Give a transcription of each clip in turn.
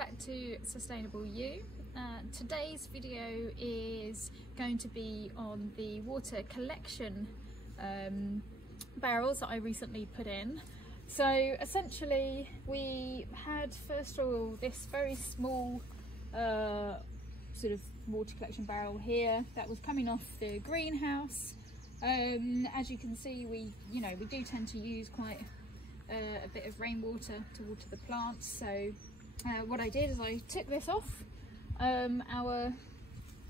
back to Sustainable You. Today's video is going to be on the water collection barrels that I recently put in. So essentially we had first of all this very small sort of water collection barrel here that was coming off the greenhouse. As you can see, we do tend to use quite a bit of rainwater to water the plants. So what I did is I took this off our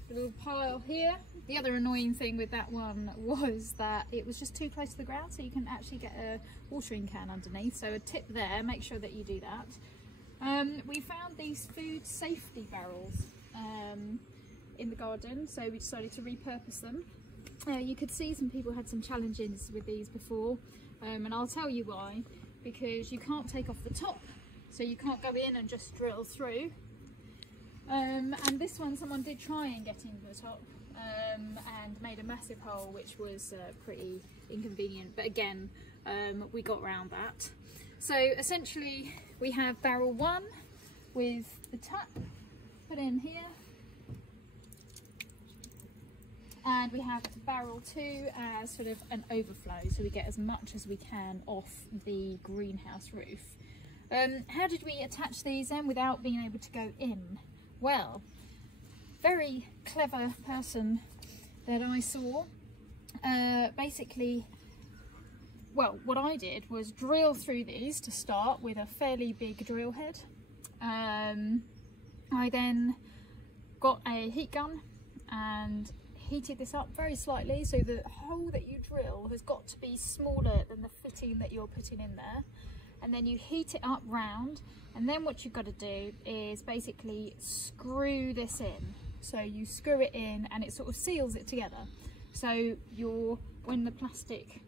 little pile here. The other annoying thing with that one was that it was just too close to the ground, so you can actually get a watering can underneath. So a tip there, make sure that you do that. We found these food safety barrels in the garden, so we decided to repurpose them. You could see some people had some challenges with these before, and I'll tell you why. Because you can't take off the top, so you can't go in and just drill through. And this one, someone did try and get into the top and made a massive hole, which was pretty inconvenient, but again we got around that. So essentially we have barrel 1 with the tap put in here, and we have barrel 2 as sort of an overflow, so we get as much as we can off the greenhouse roof. How did we attach these then without being able to go in? Well, very clever person that I saw, basically, well, what I did was drill through these to start with a fairly big drill head. I then got a heat gun and heated this up very slightly, so the hole that you drill has got to be smaller than the fitting that you're putting in there, and then you heat it up round, and then what you've got to do is basically screw this in. So you screw it in and it sort of seals it together, so when the plastic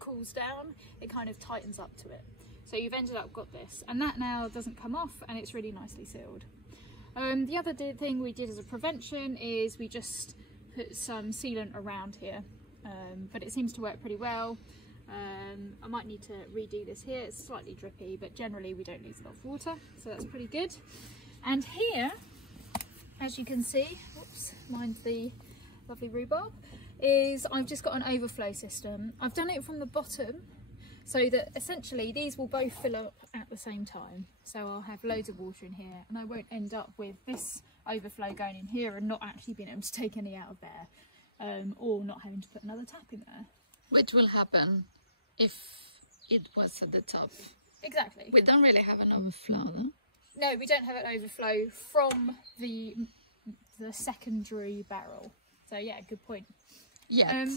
cools down, it kind of tightens up to it. So you've ended up got this, and that now doesn't come off, and it's really nicely sealed. The other thing we did as a prevention is we just put some sealant around here, but it seems to work pretty well. I might need to redo this here, it's slightly drippy, but generally we don't lose a lot of water, so that's pretty good. And here, as you can see, oops, mine's the lovely rhubarb, is I've just got an overflow system. I've done it from the bottom, so that essentially these will both fill up at the same time. So I'll have loads of water in here, and I won't end up with this overflow going in here and not actually being able to take any out of there, or not having to put another tap in there. Which will happen if it was at the top. Exactly. We don't really have an overflow though. No, we don't have an overflow from the secondary barrel. So yeah, good point. Yeah.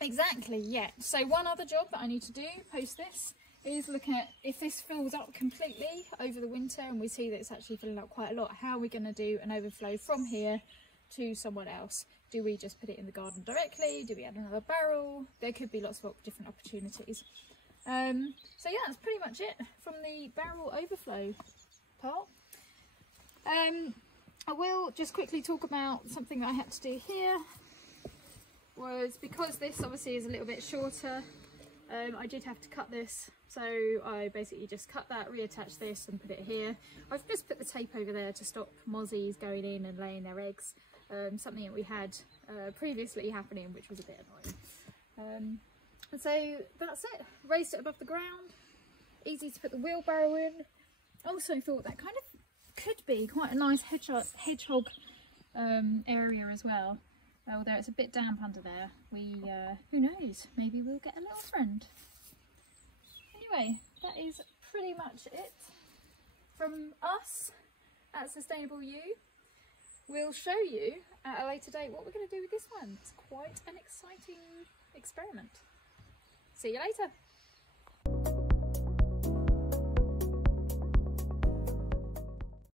Exactly, yeah. So one other job that I need to do post this is look at if this fills up completely over the winter and we see that it's actually filling up quite a lot, how are we going to do an overflow from here to someone else? Do we just put it in the garden directly? Do we add another barrel? There could be lots of different opportunities. So yeah, that's pretty much it from the barrel overflow part. I will just quickly talk about something that I had to do here. Was because this obviously is a little bit shorter, I did have to cut this, so I basically just cut that, reattach this and put it here. I've just put the tape over there to stop mozzies going in and laying their eggs, something that we had previously happening, which was a bit annoying. And so that's it, raised it above the ground, easy to put the wheelbarrow in. Also thought that kind of could be quite a nice hedgehog area as well. Although it's a bit damp under there, who knows, maybe we'll get a little friend. Anyway, that is pretty much it from us at Sustainable You. We'll show you at a later date what we're going to do with this one. It's quite an exciting experiment. See you later.